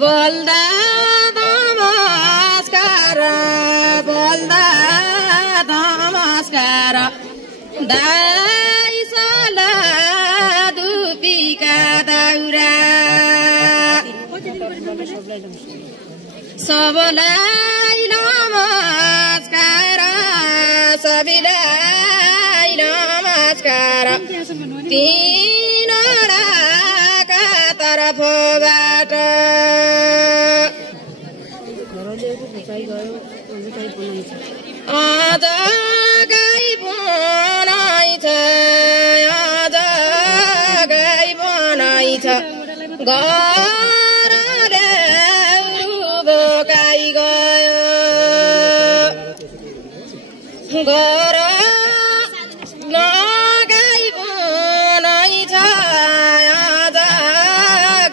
बोल्दा नमस्कार बोल्दा नमस्कार दाइ सला दुपीका दाउरा सबलाई नमस्कार सबैलाई नमस्कार तीनवटाका तर्फबाट आज गाई बनाइछ आज गाई बनाइछ घरले बोकाइ गयो घर गाई बनाइछ आज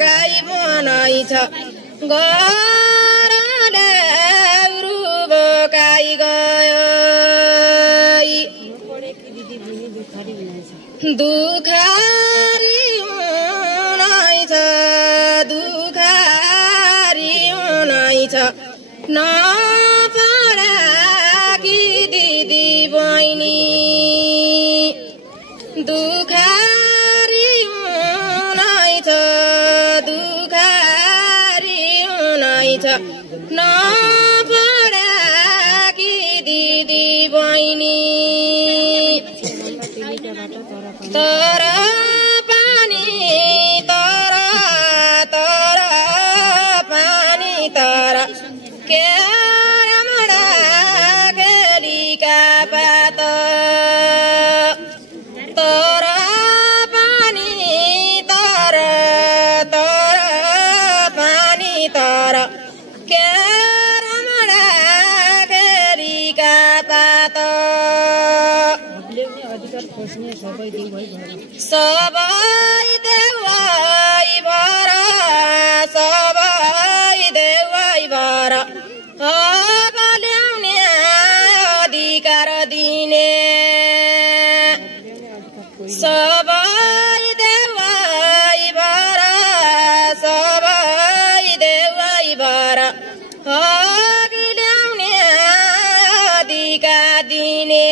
गाई बनाइछ घरले बोकाइ गयो दुखारी हुनाइछ दुखारी हुनाइछ नपढाकी दिदी बहिनी दुखारी हुनाइछ दुखारी हुनाइछ नपढाकी दिदी बहिनी तर पानी तर तर पानी तर के रामडा केलीका पात तर पानी तर तर पानी तर के रामडा केलीका पात सबै देवाई भर सबै देवाई भर अब ल्याउने अधिकार दिने सबै देवाई भर सबै देवाई भर अब ल्याउने अधिकार दिने